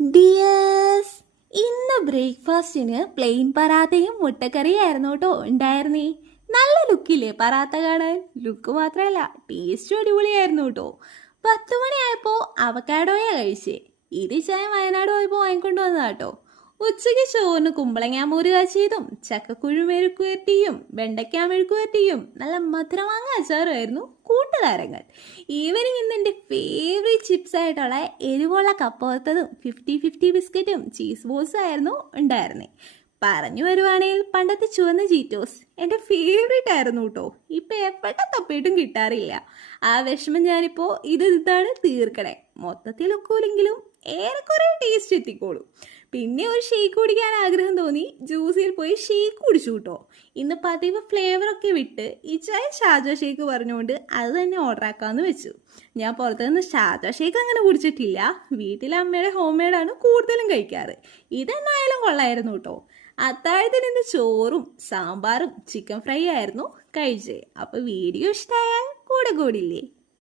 Dears, ഇന്ന് ബ്രേക്ക്ഫാസ്റ്റിന് plain പറാത്തയും മുട്ടക്കറിയും ആയിരുന്നു കേട്ടോ ഉണ്ടായിരുന്നേ. നല്ല ലുക്കില്ലേ പറാത്ത കാണാൻ? ലുക്ക് മാത്രമല്ല ടേസ്റ്റും അടിപൊളിയായിരുന്നു കേട്ടോ. 10 മണിയായപ്പോ അവക്കാഡോയാ കഴിച്ചേ. ഇത് ചായ വയനാട് പോയപ്പോ വാങ്ങിക്കൊണ്ട് വന്നതാട്ടോ. ഉച്ചയ്ക്ക് ചോറിന് കുമ്പളങ്ങാ മോര് കാച്ചിയതും ചക്കക്കുഴു മെഴുക്കുവരട്ടിയും വെണ്ടയ്ക്ക മെഴുക്കുവരട്ടിയും നല്ല മധുരമാങ്ങ അച്ചാറുമായിരുന്നു കൂട്ടുകാരങ്ങൾ. ഈവനിങ് ഇന്ന് എൻ്റെ ഫേവറേറ്റ് ചിപ്സ് ആയിട്ടുള്ള എരിവുള്ള കപ്പവത്തതും 50-50 ബിസ്ക്കറ്റും ചീസ് ബോൾസും ആയിരുന്നു ഉണ്ടായിരുന്നേ. പറഞ്ഞു വരുവാണെങ്കിൽ പണ്ടത്തെ ചുവന്ന ചീറ്റോസ് എൻ്റെ ഫേവറേറ്റ് ആയിരുന്നു കേട്ടോ. ഇപ്പം എപ്പോഴും തപ്പിയിട്ടും കിട്ടാറില്ല. ആ വിഷമം ഞാനിപ്പോൾ ഇതാണ് തീർക്കണേ. മൊത്തത്തിൽ ഒക്കൂലെങ്കിലും ഏറെക്കുറെ ടേസ്റ്റ് എത്തിക്കോളും. പിന്നെ ഒരു ഷേക്ക് കുടിക്കാൻ ആഗ്രഹം തോന്നി ജ്യൂസിൽ പോയി ഷേക്ക് കുടിച്ചു കേട്ടോ. ഇന്ന് പതിവ് ഫ്ലേവറൊക്കെ വിട്ട് ഈ ചായ ഷാജ ഷേക്ക് പറഞ്ഞുകൊണ്ട് അത് തന്നെ ഓർഡർ ആക്കാമെന്ന് വെച്ചു. ഞാൻ പുറത്തുനിന്ന് ഷാജ ഷേക്ക് അങ്ങനെ കുടിച്ചിട്ടില്ല. വീട്ടിലെ അമ്മയുടെ ഹോം മെയ്ഡാണ് കൂടുതലും കഴിക്കാറ്. ഇതെന്നായാലും കൊള്ളായിരുന്നു കേട്ടോ. അത്താഴത്തിന് ഇന്ന് ചോറും സാമ്പാറും ചിക്കൻ ഫ്രൈ ആയിരുന്നു കഴിച്ചേ. അപ്പോൾ വീഡിയോ ഇഷ്ടമായാൽ കൂടെ കൂടില്ലേ?